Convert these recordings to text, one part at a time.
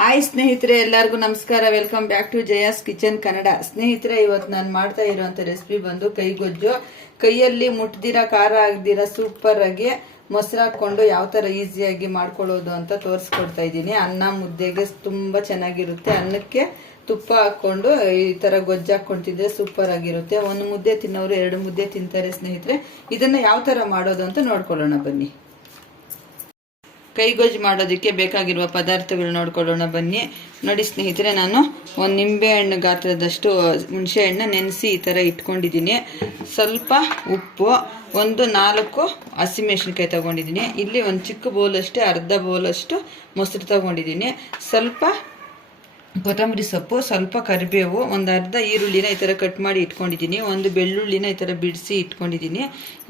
Hi ಸ್ನೇಹಿತರೆ, ಎಲ್ಲರಿಗೂ ನಮಸ್ಕಾರ. Welcome back to Jaya's kitchen Kannada ಸ್ನೇಹಿತರೆ ಇವತ್ತು ನಾನು ಮಾಡ್ತಾ ಇರುವಂತ ರೆಸಿಪಿ ಬಂದು ಕೈಗೊಜ್ಜು. ಕೈಯಲ್ಲಿ ಮುಟ್ದಿರ, ಖಾರ ಆಗದಿರ ಸೂಪರ್ ಆಗಿ ಮೊಸರು ಹಾಕೊಂಡು ಯಾವ ತರ ಈಸಿಯಾಗಿ ಮಾಡ್ಕೊಳ್ಳೋದು ಅಂತ ತೋರಿಸ್ಕೊಡ್ತಾ ಇದ್ದೀನಿ. ಅನ್ನ ಮುದ್ದೆಗೆ ತುಂಬಾ ಚೆನ್ನಾಗಿರುತ್ತೆ. ಅನ್ನಕ್ಕೆ ತುಪ್ಪ ಹಾಕೊಂಡು ಈ ತರ ಗೊಜ್ಜು ಹಾಕೊಂತಿದ್ರೆ ಸೂಪರ್ ಆಗಿರುತ್ತೆ. ಒಂದು ಮುದ್ದೆ ತಿನ್ನೋರು ಎರಡು ಮುದ್ದೆ ತಿಂತಾರೆ ಸ್ನೇಹಿತರೆ. ಇದನ್ನ ಯಾವ ತರ ಮಾಡೋದು ಅಂತ ನೋಡ್ಕೊಳ್ಳೋಣ ಬನ್ನಿ. ಕೈಗೊಜ್ಜು ಮಾಡೋದಕ್ಕೆ ಬೇಕಾಗಿರುವ ಪದಾರ್ಥಗಳು ನೋಡ್ಕೊಳ್ಳೋಣ ಬನ್ನಿ. ನೋಡಿ ಸ್ನೇಹಿತರೆ, ನಾನು ಒಂದು ನಿಂಬೆಹಣ್ಣು ಗಾತ್ರದಷ್ಟು ಹುಣಸೆ ಹಣ್ಣು ನೆನೆಸಿ ಈ ಥರ ಇಟ್ಕೊಂಡಿದ್ದೀನಿ. ಸ್ವಲ್ಪ ಉಪ್ಪು, ಒಂದು ನಾಲ್ಕು ಹಸಿಮೆಣಸಿನ್ಕಾಯಿ ತೊಗೊಂಡಿದ್ದೀನಿ. ಇಲ್ಲಿ ಒಂದು ಚಿಕ್ಕ ಬೌಲಷ್ಟೇ ಅರ್ಧ ಬೌಲಷ್ಟು ಮೊಸರು ತೊಗೊಂಡಿದ್ದೀನಿ. ಸ್ವಲ್ಪ ಕೊತ್ತಂಬರಿ ಸೊಪ್ಪು, ಸ್ವಲ್ಪ ಕರಿಬೇವು, ಒಂದು ಅರ್ಧ ಈರುಳ್ಳಿನ ಈ ಥರ ಕಟ್ ಮಾಡಿ ಇಟ್ಕೊಂಡಿದ್ದೀನಿ. ಒಂದು ಬೆಳ್ಳುಳ್ಳಿನ ಈ ಥರ ಬಿಡಿಸಿ ಇಟ್ಕೊಂಡಿದ್ದೀನಿ.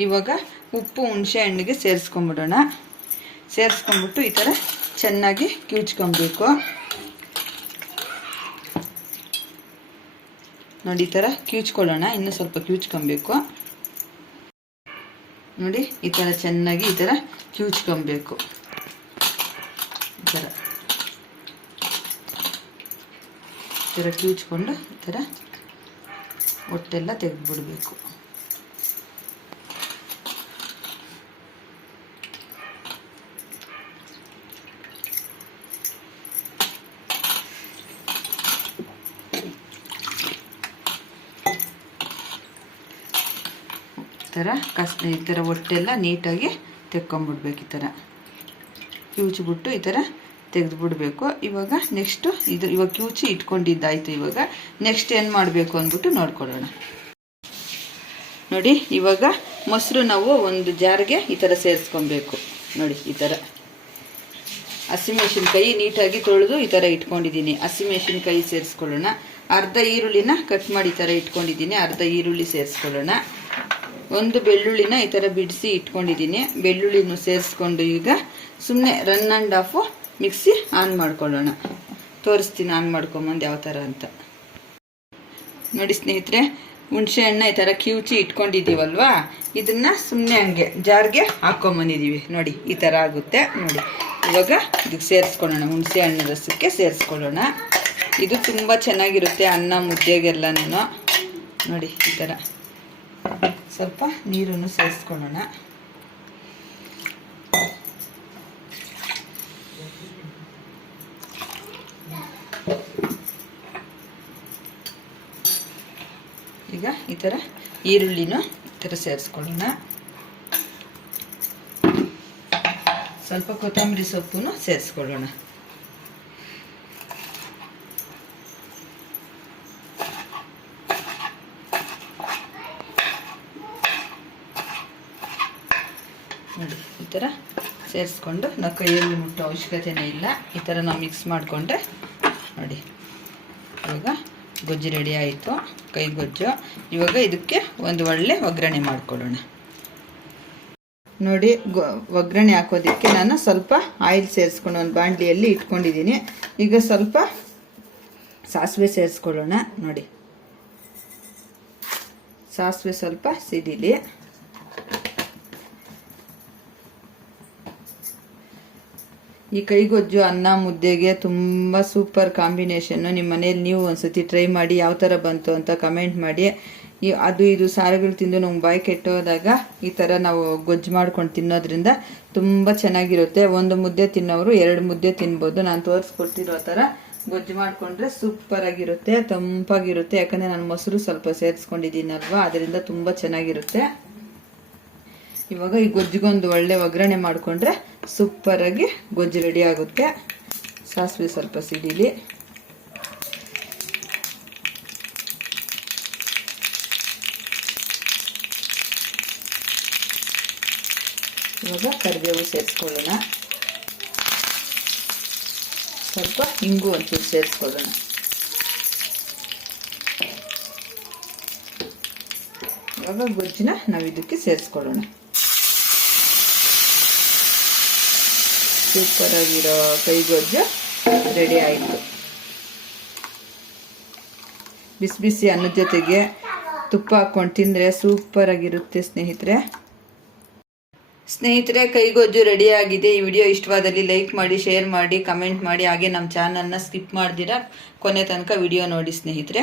ಇವಾಗ ಉಪ್ಪು, ಹುಣಸೆ ಹಣ್ಣಿಗೆ ಸೇರಿಸ್ಕೊಂಬಿಡೋಣ ಸೇರಿಸ್ಕೊಂಡ್ಬಿಟ್ಟು ಈ ಥರ ಚೆನ್ನಾಗಿ ಕಿವುಚ್ಕೊಬೇಕು. ನೋಡಿ, ಈ ಥರ ಕಿವುಚ್ಕೊಳ್ಳೋಣ. ಇನ್ನೂ ಸ್ವಲ್ಪ ಕಿವುಚ್ಕೊಬೇಕು. ನೋಡಿ, ಈ ಥರ ಚೆನ್ನಾಗಿ ಈ ಥರ ಕಿವುಚ್ಕೊಬೇಕು. ಈ ಥರ. ಈ ಥರ ಕಿವುಚ್ಕೊಂಡು ಈ ಥರ ಹೊಟ್ಟೆಲ್ಲ ತೆಗೆದ್ಬಿಡ್ಬೇಕು. ಥರ ಕಸ ಈ ಥರ ಹೊಟ್ಟೆಲ್ಲ ನೀಟಾಗಿ ತೆಕ್ಕೊಂಬಿಡ್ಬೇಕು ಈ ಥರ ಕಿವುಚ್ಬಿಟ್ಟು ಈ ಥರ ತೆಗೆದುಬಿಡ್ಬೇಕು. ಇವಾಗ ನೆಕ್ಸ್ಟು ಇದು ಇವಾಗ ಕಿವುಚಿ ಇಟ್ಕೊಂಡಿದ್ದಾಯಿತು ಇವಾಗ. ನೆಕ್ಸ್ಟ್ ಏನು ಮಾಡಬೇಕು ಅಂದ್ಬಿಟ್ಟು ನೋಡ್ಕೊಳ್ಳೋಣ. ನೋಡಿ, ಇವಾಗ ಮೊಸರು ನಾವು ಒಂದು ಜಾರ್ಗೆ ಈ ಥರ ಸೇರಿಸ್ಕೊಬೇಕು. ನೋಡಿ, ಈ ಥರ ಹಸಿಮೆಣಸಿನ್ಕಾಯಿ ನೀಟಾಗಿ ತೊಳೆದು ಈ ಥರ ಇಟ್ಕೊಂಡಿದ್ದೀನಿ. ಹಸಿಮೆಣಸಿನ್ಕಾಯಿ ಸೇರಿಸ್ಕೊಳ್ಳೋಣ. ಅರ್ಧ ಈರುಳ್ಳಿನ ಕಟ್ ಮಾಡಿ ಈ ಥರ ಇಟ್ಕೊಂಡಿದ್ದೀನಿ. ಅರ್ಧ ಈರುಳ್ಳಿ ಸೇರಿಸ್ಕೊಳ್ಳೋಣ. ಒಂದು ಬೆಳ್ಳುಳ್ಳಿನ ಈ ಥರ ಬಿಡಿಸಿ ಇಟ್ಕೊಂಡಿದ್ದೀನಿ. ಬೆಳ್ಳುಳ್ಳಿನೂ ಸೇರಿಸ್ಕೊಂಡು ಈಗ ಸುಮ್ಮನೆ run and off mixie on ಮಾಡ್ಕೊಳ್ಳೋಣ. ತೋರಿಸ್ತೀನಿ ಆನ್ ಮಾಡ್ಕೊಂಬಂದು ಯಾವ ಥರ ಅಂತ. ನೋಡಿ ಸ್ನೇಹಿತರೆ, ಹುಣಸೆ ಹಣ್ಣು ಈ ಥರ ಕಿವುಚಿ ಇಟ್ಕೊಂಡಿದ್ದೀವಲ್ವಾ? ಇದನ್ನ ಸುಮ್ಮನೆ ಹಂಗೆ ಜಾರ್ಗೆ ಹಾಕೊಂಬಂದಿದ್ದೀವಿ. ನೋಡಿ, ಈ ಥರ ಆಗುತ್ತೆ. ನೋಡಿ, ಇವಾಗ ಇದಕ್ಕೆ ಸೇರಿಸ್ಕೊಳ್ಳೋಣ. ಹುಣಸೆ ಹಣ್ಣು ರಸಕ್ಕೆ ಸೇರಿಸ್ಕೊಳ್ಳೋಣ. ಇದು ತುಂಬ ಚೆನ್ನಾಗಿರುತ್ತೆ ಅನ್ನ ಮುದ್ದೆಗೆಲ್ಲನೂ ನೋಡಿ, ಈ ಥರ ಸ್ವಲ್ಪ ನೀರನ್ನು ಸೇರಿಸ್ಕೊಳ್ಳೋಣ. ಈಗ ಈ ಥರ ಈರುಳ್ಳಿನೂ ಈ ಥರ ಸೇರಿಸ್ಕೊಳ್ಳೋಣ. ಸ್ವಲ್ಪ ಕೊತ್ತಂಬರಿ ಸೊಪ್ಪನ್ನು ಸೇರಿಸ್ಕೊಳ್ಳೋಣ. ನೋಡಿ ಈ ಥರ ಸೇರಿಸ್ಕೊಂಡು ನಾವು ಕೈಯಲ್ಲಿ ಮುಟ್ಟೋ ಅವಶ್ಯಕತೆಯೇ ಇಲ್ಲ. ಈ ಥರ ನಾವು ಮಿಕ್ಸ್ ಮಾಡಿಕೊಂಡ್ರೆ ನೋಡಿ, ಇವಾಗ ಗೊಜ್ಜು ರೆಡಿ ಆಯಿತು. ಕೈ ಗೊಜ್ಜು. ಇವಾಗ ಇದಕ್ಕೆ ಒಂದು ಒಳ್ಳೆ ಒಗ್ಗರಣೆ ಮಾಡ್ಕೊಳ್ಳೋಣ. ನೋಡಿ, ಗೊ, ಒಗ್ಗರಣೆ ಹಾಕೋದಕ್ಕೆ ನಾನು ಸ್ವಲ್ಪ ಆಯಿಲ್ ಸೇರಿಸ್ಕೊಂಡು ಒಂದು ಬಾಣಲಿಯಲ್ಲಿ ಇಟ್ಕೊಂಡಿದ್ದೀನಿ. ಈಗ ಸ್ವಲ್ಪ ಸಾಸಿವೆ ಸೇರಿಸ್ಕೊಳ್ಳೋಣ. ನೋಡಿ, ಸಾಸಿವೆ ಸ್ವಲ್ಪ ಸಿಡಿಲಿ. ಈ ಕೈಗೊಜ್ಜು ಅನ್ನ ಮುದ್ದೆಗೆ ತುಂಬ ಸೂಪರ್ ಕಾಂಬಿನೇಷನ್ನು ನಿಮ್ಮ ಮನೇಲಿ ನೀವು ಒಂದ್ಸತಿ ಟ್ರೈ ಮಾಡಿ ಯಾವ ಥರ ಬಂತು ಅಂತ ಕಮೆಂಟ್ ಮಾಡಿ. ಈ ಅದು ಇದು ಸಾರುಗಳು ತಿಂದು ನಮ್ಗೆ ಬಾಯಿ ಕೆಟ್ಟೋದಾಗ ಈ ಥರ ನಾವು ಗೊಜ್ಜು ಮಾಡ್ಕೊಂಡು ತಿನ್ನೋದ್ರಿಂದ ತುಂಬ ಚೆನ್ನಾಗಿರುತ್ತೆ. ಒಂದು ಮುದ್ದೆ ತಿನ್ನೋರು ಎರಡು ಮುದ್ದೆ ತಿನ್ಬೋದು. ನಾನು ತೋರಿಸ್ಕೊಡ್ತಿರೋ ಥರ ಗೊಜ್ಜು ಮಾಡಿಕೊಂಡ್ರೆ ಸೂಪರ್ ಆಗಿರುತ್ತೆ, ತಂಪಾಗಿರುತ್ತೆ. ಯಾಕಂದರೆ ನಾನು ಮೊಸರು ಸ್ವಲ್ಪ ಸೇರಿಸ್ಕೊಂಡಿದ್ದೀನಲ್ವಾ, ಅದರಿಂದ ತುಂಬ ಚೆನ್ನಾಗಿರುತ್ತೆ. ಇವಾಗ ಈ ಗೊಜ್ಜಿಗೊಂದು ಒಳ್ಳೆ ಒಗ್ಗರಣೆ ಮಾಡಿಕೊಂಡ್ರೆ ಸೂಪರಾಗಿ ಗೊಜ್ಜು ರೆಡಿ ಆಗುತ್ತೆ. ಸಾಸಿವೆ ಸ್ವಲ್ಪ ಸಿಡಿಲಿ. ಇವಾಗ ಕರಿಬೇವು ಸೇರಿಸ್ಕೊಳ್ಳೋಣ. ಸ್ವಲ್ಪ ಹಿಂಗು ಒಂಚೂರು ಸೇರಿಸ್ಕೊಳ್ಳೋಣ. ಇವಾಗ ಗೊಜ್ಜಿನ ನಾವು ಇದಕ್ಕೆ ಸೇರಿಸ್ಕೊಳ್ಳೋಣ. ಸೂಪರ್ ಆಗಿರೋ ಕೈಗೊಜ್ಜು ರೆಡಿ ಆಯಿತು. ಬಿಸಿ ಬಿಸಿ ಅನ್ನದ ಜೊತೆಗೆ ತುಪ್ಪ ಹಾಕ್ಕೊಂಡು ತಿಂದರೆ ಸೂಪರ್ ಆಗಿರುತ್ತೆ ಸ್ನೇಹಿತರೆ. ಸ್ನೇಹಿತರೆ ಕೈಗೊಜ್ಜು ರೆಡಿ ಆಗಿದೆ. ಈ ವಿಡಿಯೋ ಇಷ್ಟವಾದಲ್ಲಿ ಲೈಕ್ ಮಾಡಿ ಶೇರ್ ಮಾಡಿ ಕಮೆಂಟ್ ಮಾಡಿ, ಹಾಗೆ ನಮ್ಮ ಚಾನಲ್ನ ಸ್ಕಿಪ್ ಮಾಡ್ದಿರ ಕೊನೆ ತನಕ ವಿಡಿಯೋ ನೋಡಿ ಸ್ನೇಹಿತರೆ.